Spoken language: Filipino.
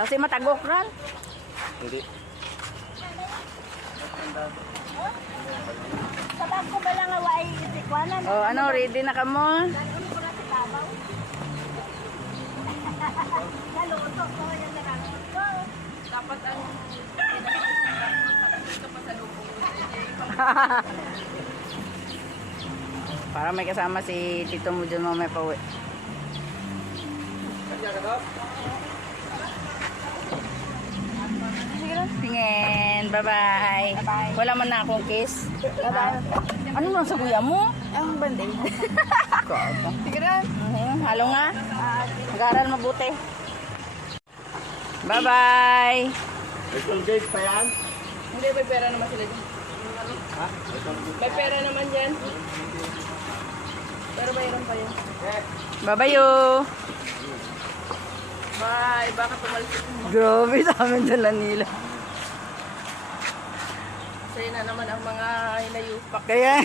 Basi matagok ran. Hindi. Sabag ko ba lang away isikwanan? Oh, ano, ready na ka mo? Ano ko na si Babaw? Naluto ko yung nakaluto. Dapat ang dito pa sa lubong. Para may kasama si Tito mo dyan mamaya pa uwi. Tingin, bye-bye. Wala man na akong kiss. Bye-bye. Ano lang sa kuya mo? Ang banday. Sige na. Halo nga. Mag-aaral mabuti. Bye-bye. Little cake pa yan? Hindi, may pera naman sila dyan. Ha? May pera naman dyan. Pero bayaran pa yun. Bye-bye yo. Bye, baka tumalsik mo. Grabe sa amin dala nila. Sa'yo na naman ang mga hinayupak. Kaya